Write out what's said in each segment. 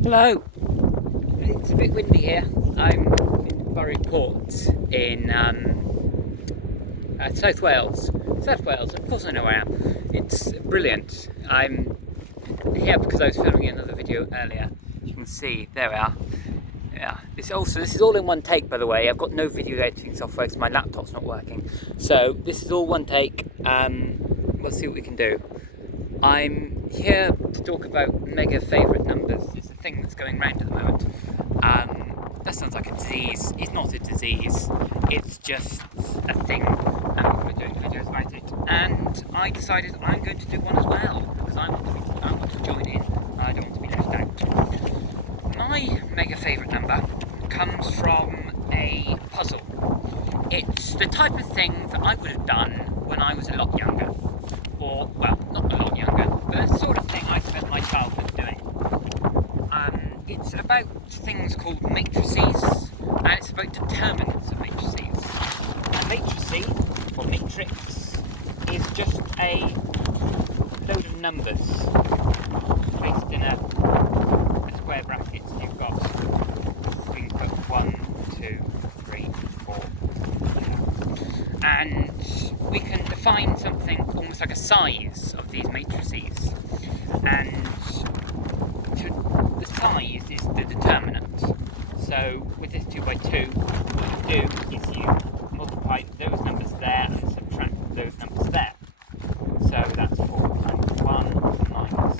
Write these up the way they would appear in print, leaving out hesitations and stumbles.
Hello. It's a bit windy here. I'm in Buryport in South Wales. South Wales, of course I know where I am. It's brilliant. I'm here because I was filming another video earlier. You can see, there we are. Yeah, this is all in one take, by the way. I've got no video editing software because my laptop's not working. So this is all one take. We'll see what we can do. I'm here to talk about mega favourite numbers. It's a thing that's going round at the moment. That sounds like a disease. It's not a disease. It's just a thing. And we're doing videos about it. And I decided I'm going to do one as well because I want to join in. I don't want to be left out. My mega favourite number comes from a puzzle. It's the type of thing that I would have done when I was a lot younger. Or, well, not a lot younger, but the sort of thing I spent my childhood doing. It's about things called matrices, and it's about determinants of matrices. A matrice, or matrix, is just a load of numbers placed in a square bracket. So you've got, we can put 1, 2, 3, 4, and we can define something almost like a size of these matrices, and the size is the determinant. So with this 2 by 2, what you do is you multiply those numbers there and subtract those numbers there. So that's 4 times 1 minus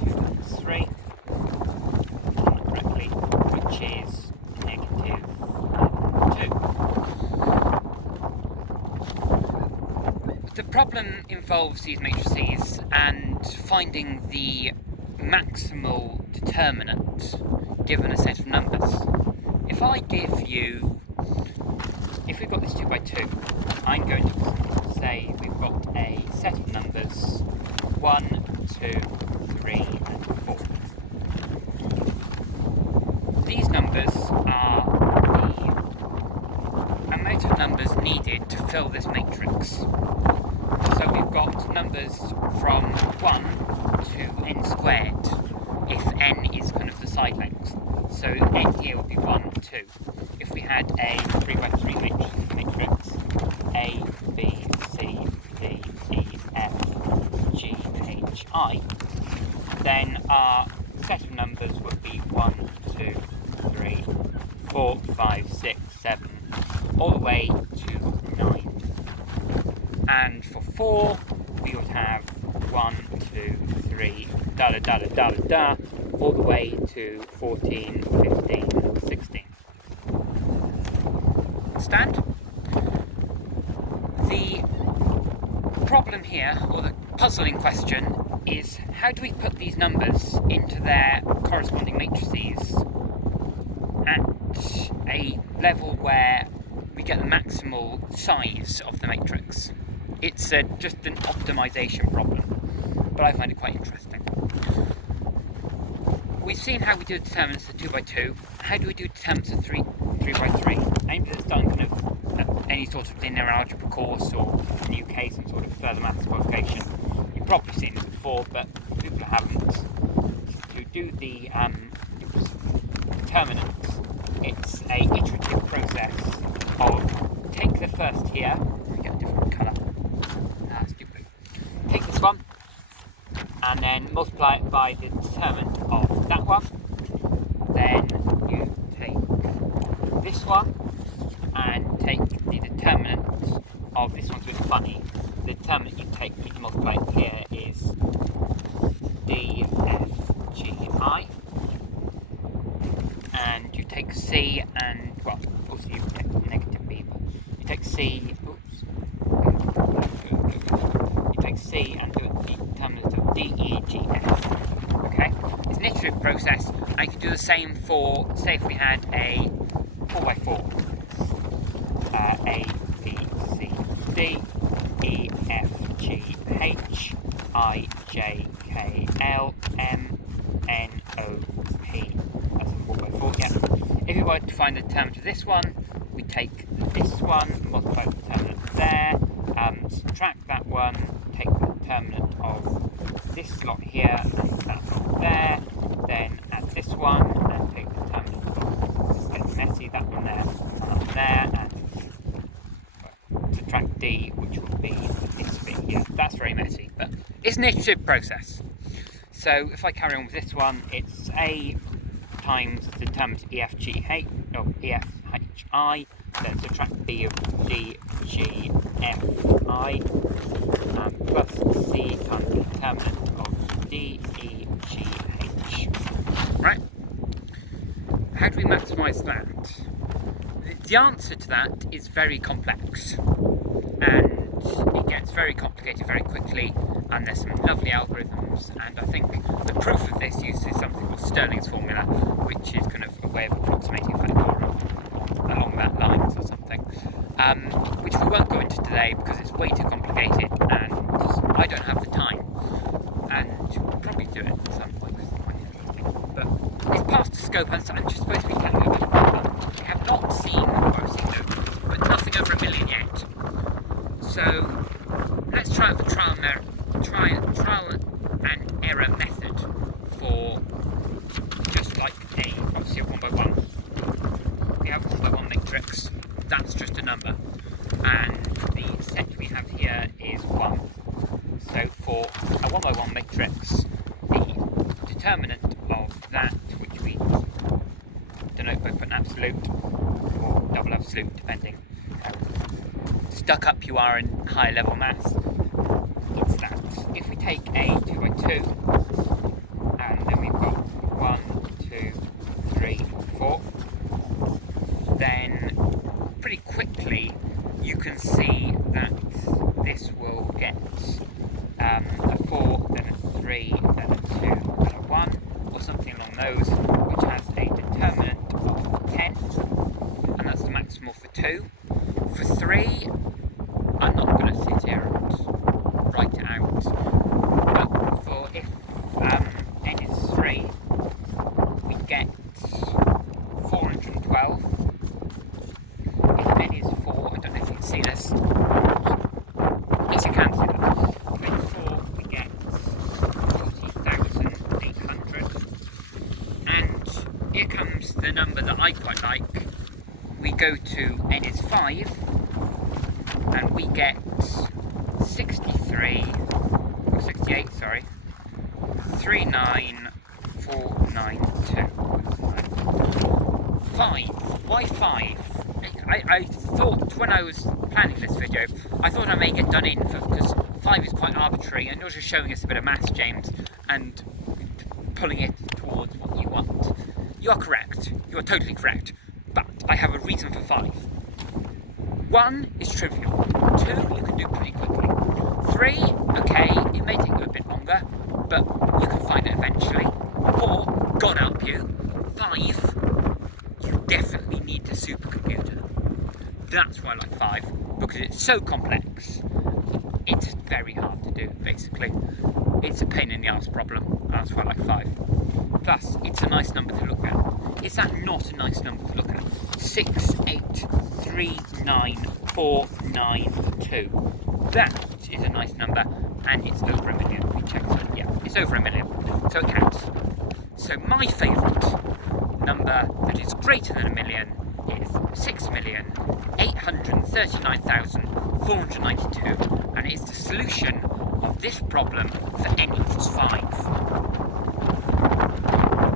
2 times 3, correctly, which is negative 2. The problem involves these matrices and finding the maximal determinant given a set of numbers. If we've got this 2 by 2, I'm going to say we've got a set of numbers 1, 2, 3 and 4. These numbers are the amount of numbers needed to fill this matrix. So we've got numbers from 1 to n squared, if n is kind of the side length. So n here would be 1, 2. If we had a 3 by 3 matrix, A, B, C, D, E, F, G, H, I, then our set of numbers would be 1, 2, 3, 4, 5, 6, 7, all the way to 9. And for 4, we would have 1, 2, 3, da da da da da da, all the way to 14, 15, 16. Understand? The problem here, or the puzzling question, is how do we put these numbers into their corresponding matrices at a level where we get the maximal size of the matrix? It's just an optimization problem, but I find it quite interesting. We've seen how we do determinants of 2 by 2. How do we do determinants of 3 by 3? Anybody that's done kind of any sort of linear algebra course, or in the UK some sort of further maths qualification, you've probably seen this before, but for people who haven't, to do the determinants, it's a iterative process of take the first here, let me get a different colour, stupid. Take this one, and then multiply it by the determinant of that one. Then you take this one, and take the determinant of this one's a bit funny. The determinant you take, you can multiply it here, is D, F, G, I. And you take C and, well, also you take negative B, but you take C, you take C and do the determinant of D, E, G, F. Okay? It's an iterative process. I could do the same for, say if we had a 4 by 4. A, B, C, D, E, F, G, H, I, J, K, L, M, N, O, P. That's a 4 by 4, yeah. If we were to find the determinant of this one, we take this one, multiply the determinant there, subtract that one, take the determinant of this slot here and that slot there, then an iterative process. So if I carry on with this one, it's A times the determinant EFGH, EFHI, then subtract B of DGFI, plus C times the determinant of DEGH. Right? How do we maximise that? The answer to that is very complex, and it gets very complicated very quickly, and there's some lovely algorithms, and I think the proof of this uses something called Stirling's formula, which is kind of a way of approximating factorial along that lines or something, which we won't go into today because it's way too complicated and I don't have the time, and we'll probably do it at some point because it's quite interesting, but it's past the scope, and I'm just supposed to be telling you about it. We have not seen, well, I've seen no, but nothing over 1 million yet. So let's try out the trial and error method for just like obviously a 1 by 1. We have a 1 by 1 matrix, that's just a number, and the set we have here is 1. So for a 1 by 1 matrix, the determinant of that, which we denote by an absolute or double absolute, depending how stuck up you are in higher level maths, it's that. If we take a 2 by 2, and then we've got 1, 2, 3, 4, then pretty quickly you can see that this will get a 4, then a 3, then a 2, then a 1, or something along those, which has a determinant of 10, and that's the maximal for 2. For 3, I'm not going to sit here and write it out, but for if n is 3, we get 412. If n is 4, I don't know if you can see this. Yes, you can see that. If n is 4, we get 40,800. And here comes the number that I quite like. We go to n is 5, and we get 68, 39492. 5. Why 5? I thought when I was planning this video, I thought I may get done in because 5 is quite arbitrary, and you're just showing us a bit of maths, James, and pulling it towards what you want. You are correct. You are totally correct. But I have a reason for 5. 1 is trivial. 2 you can do pretty quickly. 3, okay, it may take you a bit longer, but you can find it eventually. 4, God help you. 5, you definitely need a supercomputer. That's why I like 5, because it's so complex. It's very hard to do, basically. It's a pain in the arse problem. That's why I like 5. Plus, it's a nice number to look at. Is that not a nice number to look at? 6839492. That is a nice number, and it's over 1 million. We checked it. Yeah, it's over 1 million. So it counts. So my favourite number that is greater than 1 million is 6,839,492, and it is the solution of this problem for n equals 5.